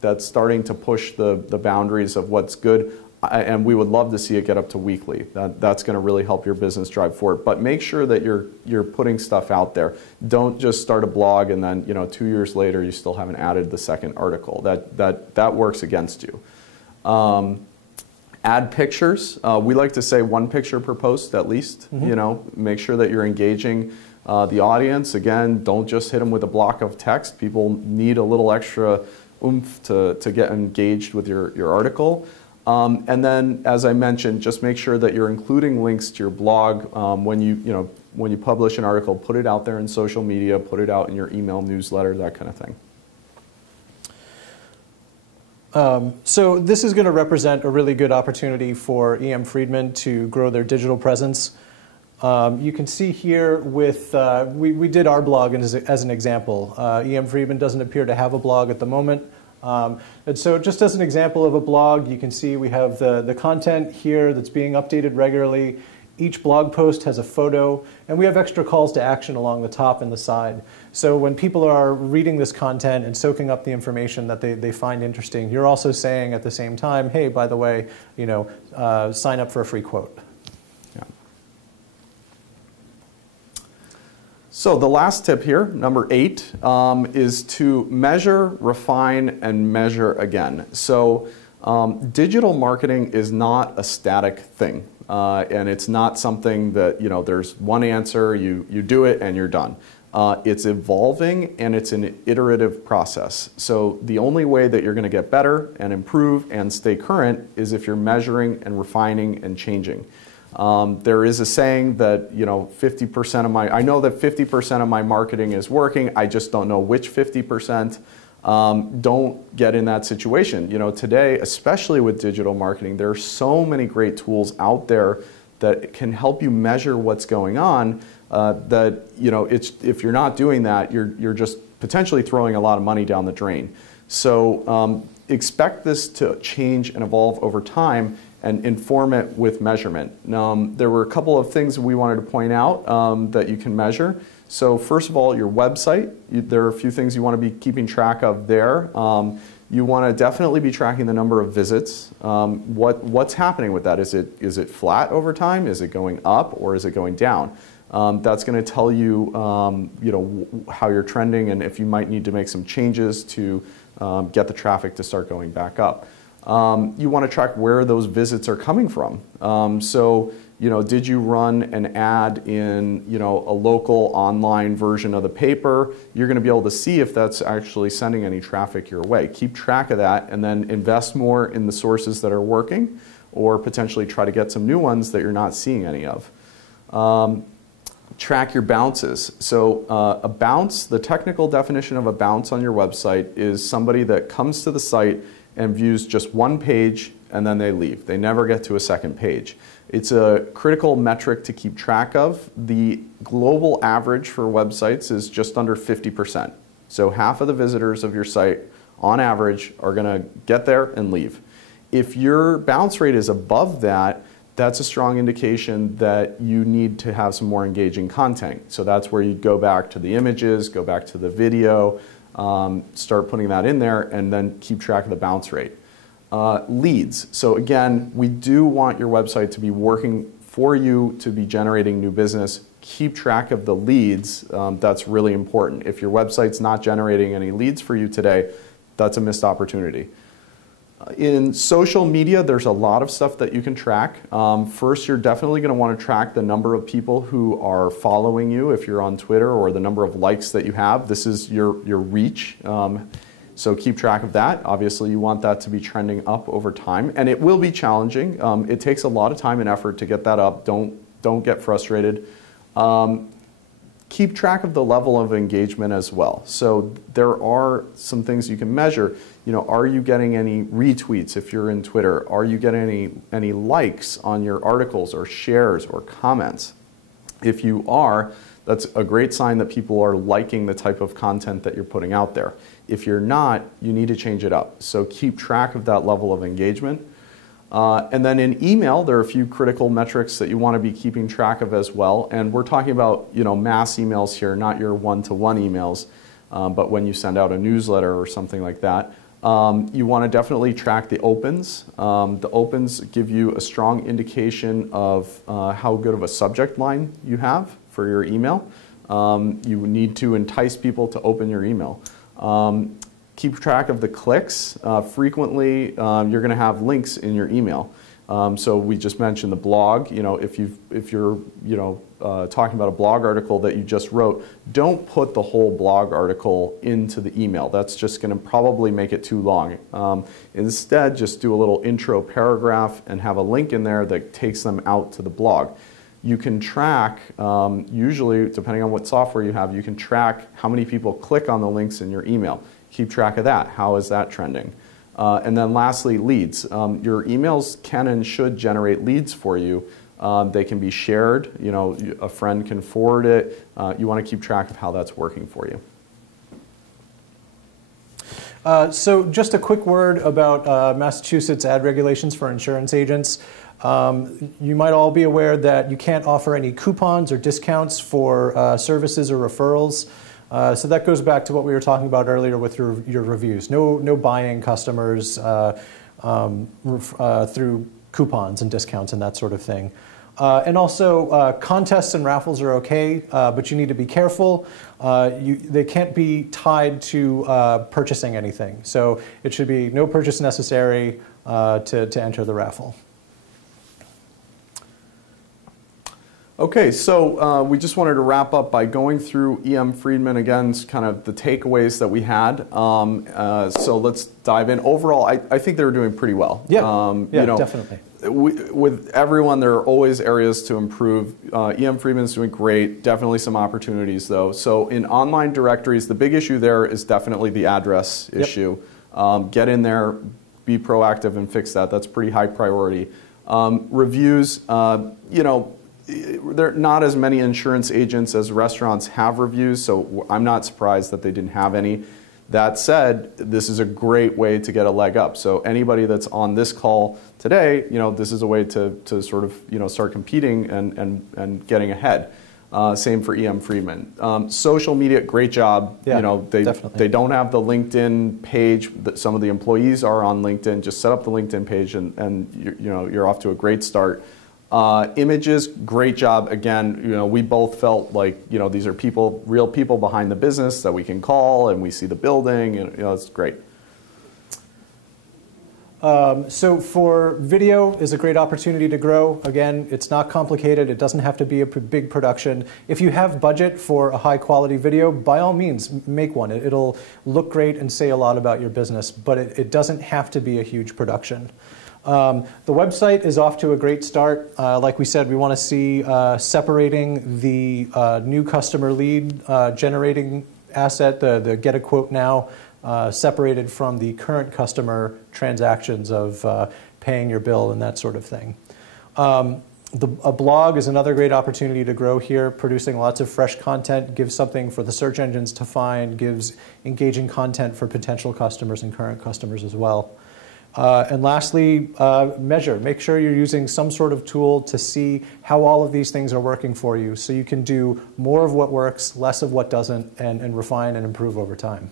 that's starting to push the boundaries of what's good. And we would love to see it get up to weekly. That's going to really help your business drive forward. But make sure that you're putting stuff out there. Don't just start a blog and then 2 years later you still haven't added the second article. That works against you. Add pictures. We like to say 1 picture per post at least. Mm-hmm. Make sure that you're engaging the audience. Again, don't just hit them with a block of text. People need a little extra oomph to get engaged with your article. And then, as I mentioned, just make sure that you're including links to your blog. When you publish an article, put it out there in social media, put it out in your email newsletter, that kind of thing. So this is going to represent a really good opportunity for E.M. Friedman to grow their digital presence. You can see here with, we did our blog as an example. E.M. Friedman doesn't appear to have a blog at the moment. And so just as an example of a blog, you can see we have the content here that's being updated regularly. Each blog post has a photo, and we have extra calls to action along the top and the side. So when people are reading this content and soaking up the information that they find interesting, you're also saying at the same time, hey, by the way, sign up for a free quote. Yeah. So the last tip here, number 8, is to measure, refine, and measure again. So digital marketing is not a static thing. And it's not something that, there's one answer, you do it, and you're done. It's evolving, and it's an iterative process. So the only way that you're going to get better and improve and stay current is if you're measuring and refining and changing. There is a saying that, 50% of I know that 50% of my marketing is working, I just don't know which 50%. Don't get in that situation. Today, especially with digital marketing, there are so many great tools out there that can help you measure what's going on. That if you're not doing that, you're just potentially throwing a lot of money down the drain. So expect this to change and evolve over time, and inform it with measurement. There were a couple of things we wanted to point out that you can measure. So first of all, your website, there are a few things you want to be keeping track of there. You want to definitely be tracking the number of visits. What's happening with that? Is it flat over time? Is it going up, or is it going down? That's going to tell you, how you're trending, and if you might need to make some changes to get the traffic to start going back up. You want to track where those visits are coming from. Did you run an ad in, a local online version of the paper? You're going to be able to see if that's actually sending any traffic your way. Keep track of that, and then invest more in the sources that are working, or potentially try to get some new ones that you're not seeing any of. Track your bounces. So a bounce, the technical definition of a bounce on your website is somebody that comes to the site and views just one page and then they leave. They never get to a second page. It's a critical metric to keep track of. The global average for websites is just under 50%. So half of the visitors of your site, on average, are going to get there and leave. If your bounce rate is above that, that's a strong indication that you need to have some more engaging content. So that's where you go back to the images, go back to the video, start putting that in there, and then keep track of the bounce rate. Leads. So again, we do want your website to be working for you, to be generating new business. Keep track of the leads. That's really important. If your website's not generating any leads for you today, that's a missed opportunity. In social media, there's a lot of stuff that you can track. First, you're definitely going to want to track the number of people who are following you if you're on Twitter, or the number of likes that you have. This is your reach. So keep track of that. Obviously, you want that to be trending up over time, and it will be challenging. It takes a lot of time and effort to get that up. Don't get frustrated. Keep track of the level of engagement as well. So there are some things you can measure. Are you getting any retweets if you're in Twitter? Are you getting any likes on your articles, or shares, or comments? If you are, that's a great sign that people are liking the type of content that you're putting out there. If you're not, you need to change it up. So keep track of that level of engagement. And then in email, there are a few critical metrics that you want to be keeping track of as well. And we're talking about mass emails here, not your one-to-one emails, but when you send out a newsletter or something like that. You want to definitely track the opens. The opens give you a strong indication of how good of a subject line you have for your email. You need to entice people to open your email. Keep track of the clicks. Frequently, you're going to have links in your email. So we just mentioned the blog. If you're talking about a blog article that you just wrote, don't put the whole blog article into the email. That's just going to probably make it too long. Instead, just do a little intro paragraph and have a link in there that takes them out to the blog. You can track, usually, depending on what software you have, you can track how many people click on the links in your email. Keep track of that. How is that trending? And then lastly, leads. Your emails can and should generate leads for you. They can be shared. You know, a friend can forward it. You want to keep track of how that's working for you. So just a quick word about Massachusetts ad regulations for insurance agents. You might all be aware that you can't offer any coupons or discounts for services or referrals. So that goes back to what we were talking about earlier with your reviews. No buying customers through coupons and discounts and that sort of thing. And also, contests and raffles are okay, but you need to be careful. They can't be tied to purchasing anything. So it should be no purchase necessary to enter the raffle. Okay, so we just wanted to wrap up by going through E.M. Friedman again, kind of the takeaways that we had. So let's dive in. Overall, I think they were doing pretty well. Yeah, you know, definitely. With everyone, there are always areas to improve. E.M. Friedman's doing great. Definitely some opportunities, though. So in online directories, the big issue there is definitely the address issue. Get in there, be proactive, and fix that. That's pretty high priority. Reviews, you know, there are not as many insurance agents as restaurants have reviews, so I'm not surprised that they didn't have any. That said, this is a great way to get a leg up. So anybody that's on this call today, you know, this is a way to sort of, you know, start competing and getting ahead. Same for E.M. Friedman. Social media, great job. Yeah, you know, they don't have the LinkedIn page. Some of the employees are on LinkedIn. Just set up the LinkedIn page and you're off to a great start. Images, great job. Again, you know, we both felt like, you know, these are people, real people behind the business that we can call, and we see the building, and, you know, it's great. So for video is a great opportunity to grow. Again, it's not complicated. It doesn't have to be a big production. If you have budget for a high quality video, by all means, make one. It'll look great and say a lot about your business, but it doesn't have to be a huge production. The website is off to a great start. Like we said, we want to see separating the new customer lead generating asset, the get a quote now, separated from the current customer transactions of paying your bill and that sort of thing. A blog is another great opportunity to grow here, producing lots of fresh content, gives something for the search engines to find, gives engaging content for potential customers and current customers as well. And lastly, measure. Make sure you're using some sort of tool to see how all of these things are working for you so you can do more of what works, less of what doesn't, and refine and improve over time.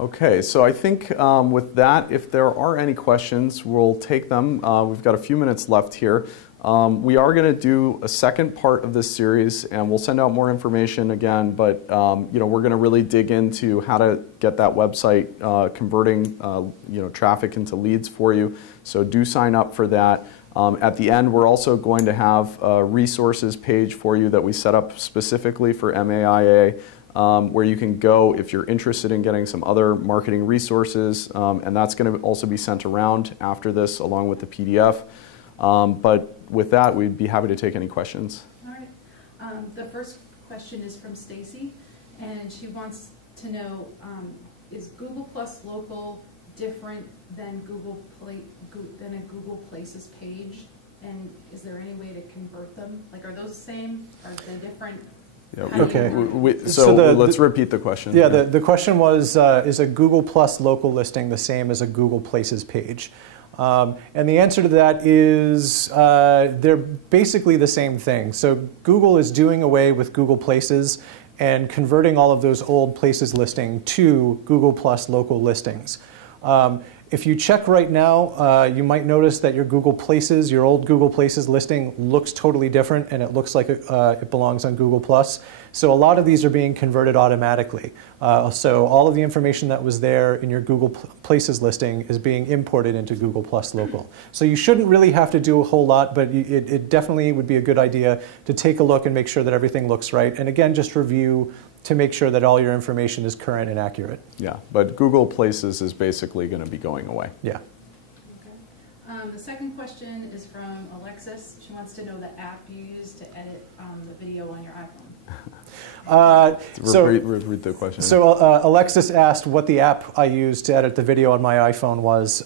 Okay, so I think with that, if there are any questions, we'll take them. We've got a few minutes left here. We are going to do a second part of this series, and we'll send out more information again, but you know, we're going to really dig into how to get that website converting you know, traffic into leads for you. So do sign up for that. At the end, we're also going to have a resources page for you that we set up specifically for MAIA, where you can go if you're interested in getting some other marketing resources, and that's going to also be sent around after this along with the PDF. But with that, we'd be happy to take any questions. All right. The first question is from Stacy, and she wants to know, is Google Plus Local different than a Google Places page? And is there any way to convert them? Like, are those the same? Are they different? Yeah, okay. So let's repeat the question. Yeah, the question was, is a Google Plus Local listing the same as a Google Places page? And the answer to that is they're basically the same thing. So Google is doing away with Google Places and converting all of those old Places listing to Google Plus Local listings. If you check right now, you might notice that your Google Places, your old Google Places listing looks totally different, and it looks like it belongs on Google Plus. So a lot of these are being converted automatically. So all of the information that was there in your Google Places listing is being imported into Google Plus Local. So you shouldn't really have to do a whole lot, but it definitely would be a good idea to take a look and make sure that everything looks right. And again, just review to make sure that all your information is current and accurate. Yeah, but Google Places is basically going to be going away. Yeah. Okay. The second question is from Alexis. She wants to know the app you use to edit the video on your iPhone. Repeat the question. So Alexis asked what the app I used to edit the video on my iPhone was.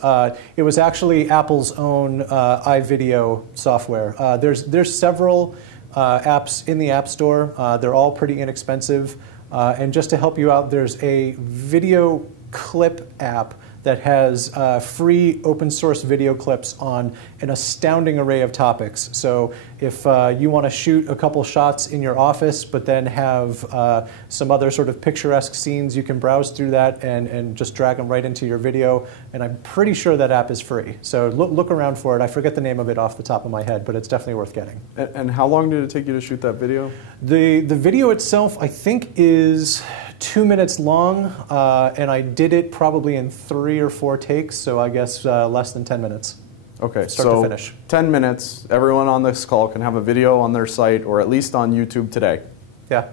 It was actually Apple's own iVideo software. There's several apps in the App Store. They're all pretty inexpensive. And just to help you out, there's a video clip app that has free open source video clips on an astounding array of topics. So if you want to shoot a couple shots in your office, but then have some other sort of picturesque scenes, you can browse through that and just drag them right into your video. And I'm pretty sure that app is free. So look around for it. I forget the name of it off the top of my head, but it's definitely worth getting. And how long did it take you to shoot that video? The video itself, I think, is 2 minutes long, and I did it probably in 3 or 4 takes, so I guess less than 10 minutes. Okay, start to finish. 10 minutes, everyone on this call can have a video on their site, or at least on YouTube today. Yeah.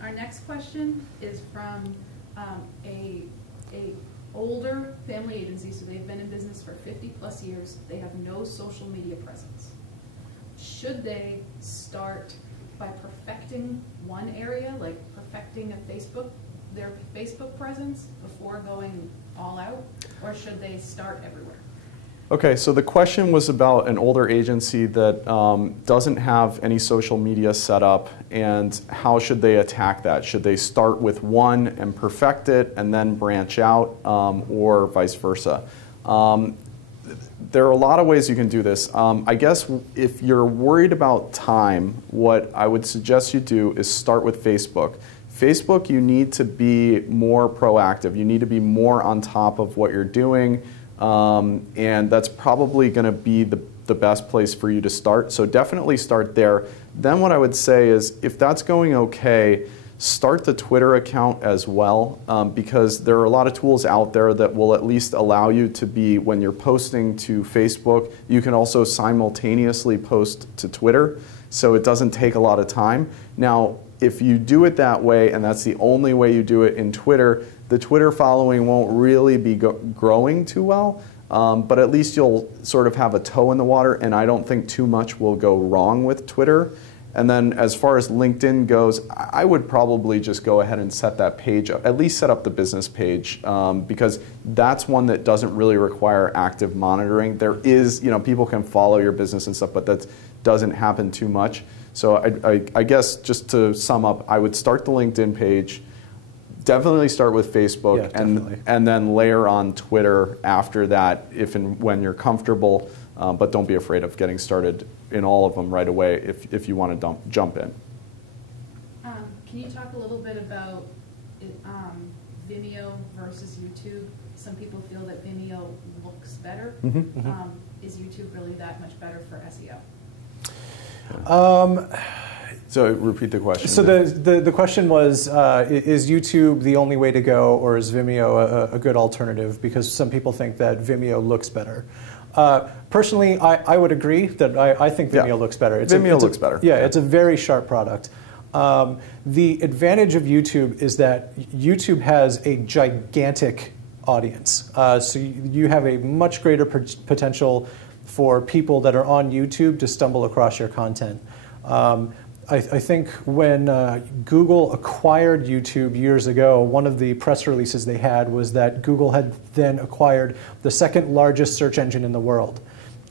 Our next question is from a older family agency, so they've been in business for 50 plus years. They have no social media presence. Should they start by perfecting one area, like perfecting their Facebook presence before going all out, or should they start everywhere? Okay, so the question was about an older agency that doesn't have any social media set up, and how should they attack that? Should they start with one and perfect it and then branch out, or vice versa? There are a lot of ways you can do this. I guess if you're worried about time, what I would suggest you do is start with Facebook. Facebook, you need to be more proactive. You need to be more on top of what you're doing, and that's probably going to be the best place for you to start. So definitely start there. Then what I would say is, if that's going okay, start the Twitter account as well, because there are a lot of tools out there that will at least allow you to be, when you're posting to Facebook, you can also simultaneously post to Twitter, so it doesn't take a lot of time. Now, if you do it that way, and that's the only way you do it in Twitter, the Twitter following won't really be growing too well, but at least you'll sort of have a toe in the water, and I don't think too much will go wrong with Twitter. And then as far as LinkedIn goes, I would probably just go ahead and set that page up, at least set up the business page, because that's one that doesn't really require active monitoring. There is, people can follow your business and stuff, but that doesn't happen too much. So I guess just to sum up, I would start the LinkedIn page, definitely start with Facebook, and then layer on Twitter after that if and when you're comfortable, but don't be afraid of getting started in all of them right away if you want to jump in. Can you talk a little bit about Vimeo versus YouTube? Some people feel that Vimeo looks better. Is YouTube really that much better for SEO? So repeat the question. So the question was, is YouTube the only way to go, or is Vimeo a good alternative? Because some people think that Vimeo looks better. Personally, I would agree that I think Vimeo looks better. Vimeo looks better. Yeah, it's a very sharp product. The advantage of YouTube is that YouTube has a gigantic audience. So you have a much greater potential for people that are on YouTube to stumble across your content. I think when Google acquired YouTube years ago, one of the press releases they had was that Google had then acquired the second largest search engine in the world.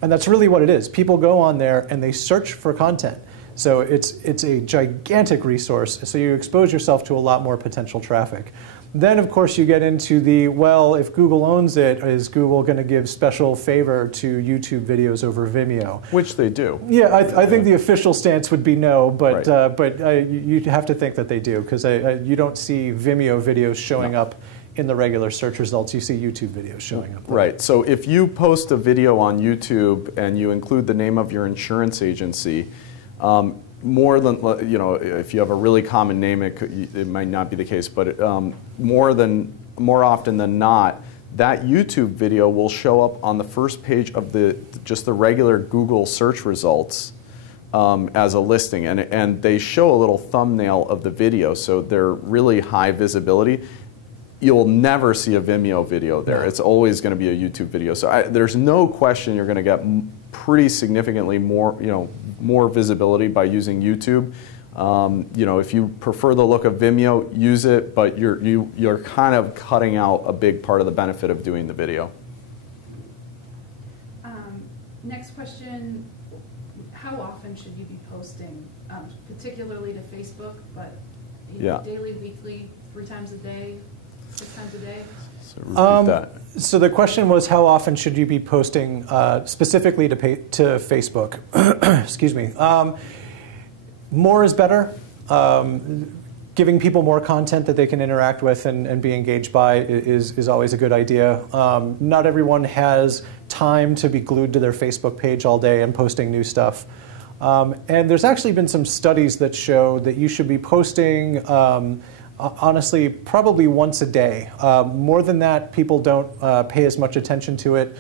And that's really what it is. People go on there and they search for content. So it's a gigantic resource, so you expose yourself to a lot more potential traffic. Then, of course, you get into the, well, if Google owns it, is Google going to give special favor to YouTube videos over Vimeo? Which they do. Yeah, I think the official stance would be no, but right. You have to think that they do, because you don't see Vimeo videos showing up in the regular search results. You see YouTube videos showing up. Right. So if you post a video on YouTube and you include the name of your insurance agency, more than, if you have a really common name, it might not be the case, but more often than not, that YouTube video will show up on the first page of just the regular Google search results as a listing, and they show a little thumbnail of the video, so they're really high visibility. you'll never see a Vimeo video there. No. It's always going to be a YouTube video. So there's no question you're going to get pretty significantly more, more visibility by using YouTube. If you prefer the look of Vimeo, use it, but you're kind of cutting out a big part of the benefit of doing the video. Next question, how often should you be posting, particularly to Facebook, but daily, weekly, 3 times a day, 6 times a day? So repeat that. So the question was, how often should you be posting specifically to Facebook? Excuse me. More is better. Giving people more content that they can interact with and be engaged by is always a good idea. Not everyone has time to be glued to their Facebook page all day and posting new stuff. And there's actually been some studies that show that you should be posting, honestly, probably once a day. More than that, people don't pay as much attention to it.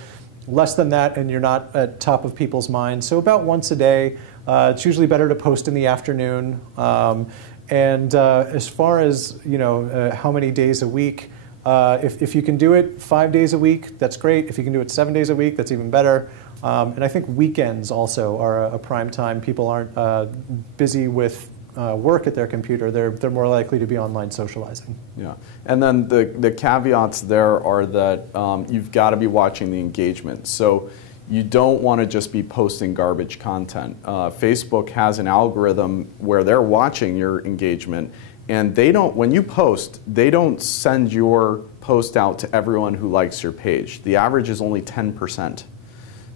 Less than that, and you're not at top of people's minds. So about once a day. It's usually better to post in the afternoon. As far as how many days a week, if you can do it 5 days a week, that's great. If you can do it 7 days a week, that's even better. And I think weekends also are a prime time. People aren't busy with work at their computer. They're more likely to be online socializing. Yeah, and then the caveats there are that you've got to be watching the engagement. So you don't want to just be posting garbage content. Facebook has an algorithm where they're watching your engagement, and when you post, they don't send your post out to everyone who likes your page. The average is only 10%.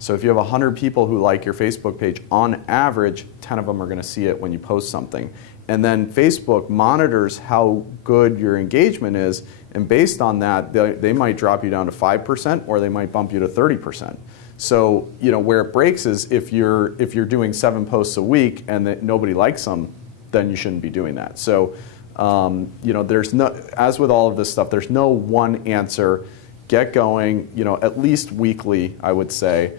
So if you have 100 people who like your Facebook page, on average, 10 of them are going to see it when you post something. And then Facebook monitors how good your engagement is, and based on that, they might drop you down to 5% or they might bump you to 30%. So where it breaks is if you're doing 7 posts a week and that nobody likes them, then you shouldn't be doing that. So there's no, as with all of this stuff, there's no one answer. Get going, at least weekly, I would say.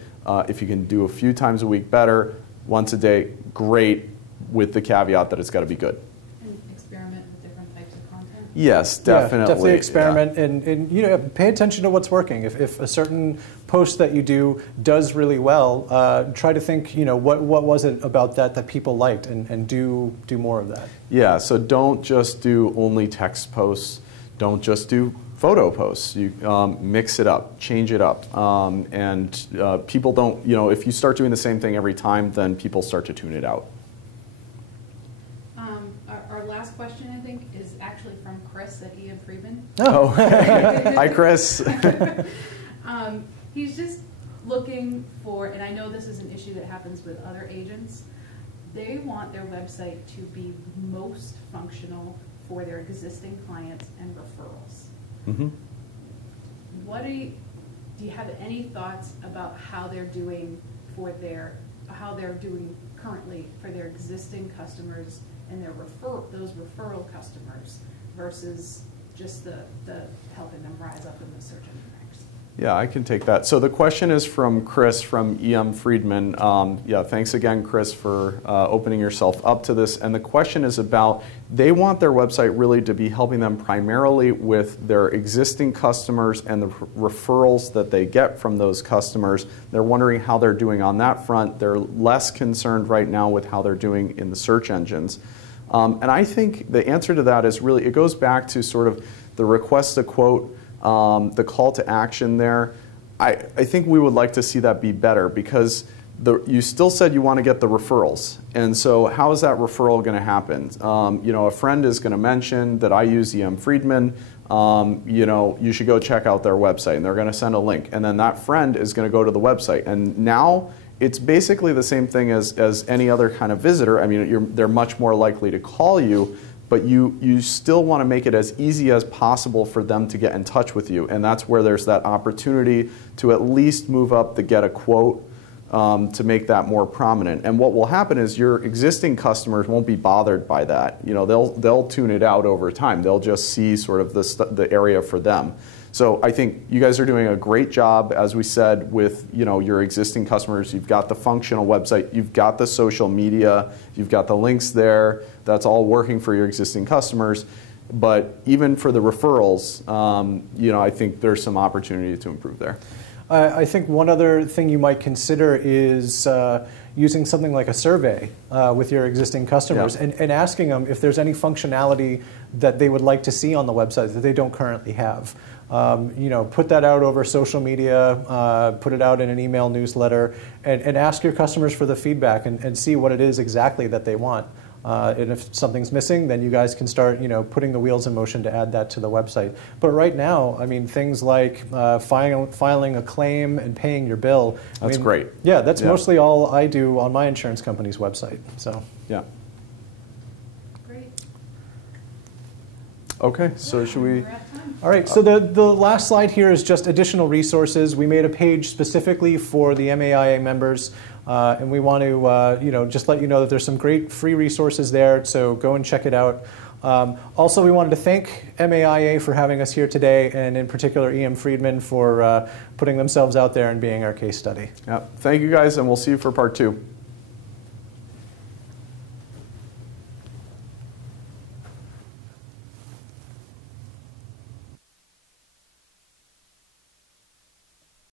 If you can do a few times a week, better. Once a day, great, with the caveat that it's got to be good. And experiment with different types of content? Yes, definitely. Yeah, definitely experiment and pay attention to what's working. If a certain post that you do does really well, try to think, what was it about that people liked, and do more of that. Yeah, so don't just do only text posts. Don't just do photo posts. You mix it up, change it up, and people don't. If you start doing the same thing every time, then people start to tune it out. Our last question, I think, is actually from Chris at EM Friedman. Oh, hi, Chris. He's just looking for, and I know this is an issue that happens with other agents. They want their website to be most functional for their existing clients and referrals. Mm-hmm. Do you have any thoughts about how they're doing currently for their existing customers and those referral customers versus just the helping them rise up in the search engine ranks? Yeah, I can take that. So the question is from Chris from EM Friedman. Thanks again, Chris, for opening yourself up to this. And the question is about, they want their website really to be helping them primarily with their existing customers and the referrals that they get from those customers. They're wondering how they're doing on that front. They're less concerned right now with how they're doing in the search engines. And I think the answer to that is really, it goes back to sort of the request to quote, the call to action there. I think we would like to see that be better, because you still said you want to get the referrals. And so how is that referral going to happen? A friend is going to mention that I use EM Friedman. You should go check out their website, and they're going to send a link. And then that friend is going to go to the website. And now it's basically the same thing as any other kind of visitor. I mean, they're much more likely to call you, but you still want to make it as easy as possible for them to get in touch with you. And that's where there's that opportunity to at least move up the get a quote to make that more prominent. And what will happen is your existing customers won't be bothered by that. They'll tune it out over time. They'll just see sort of the area for them. So I think you guys are doing a great job, as we said, with your existing customers. You've got the functional website, you've got the social media, you've got the links there. That's all working for your existing customers. But even for the referrals, I think there's some opportunity to improve there. I think one other thing you might consider is using something like a survey with your existing customers and asking them if there's any functionality that they would like to see on the website that they don't currently have. Put that out over social media, put it out in an email newsletter, and ask your customers for the feedback and see what it is exactly that they want. And if something's missing, then you guys can start, putting the wheels in motion to add that to the website. But right now, I mean, things like filing a claim and paying your bill. That's great. Yeah, that's mostly all I do on my insurance company's website. So yeah. Great. Okay, so should we? We're at time. all right, so the last slide here is just additional resources. We made a page specifically for the MAIA members. And we want to, just let you know that there's some great free resources there, so go and check it out. Also, we wanted to thank MAIA for having us here today, and in particular, E.M. Friedman for putting themselves out there and being our case study. Yeah. Thank you guys, and we'll see you for part 2.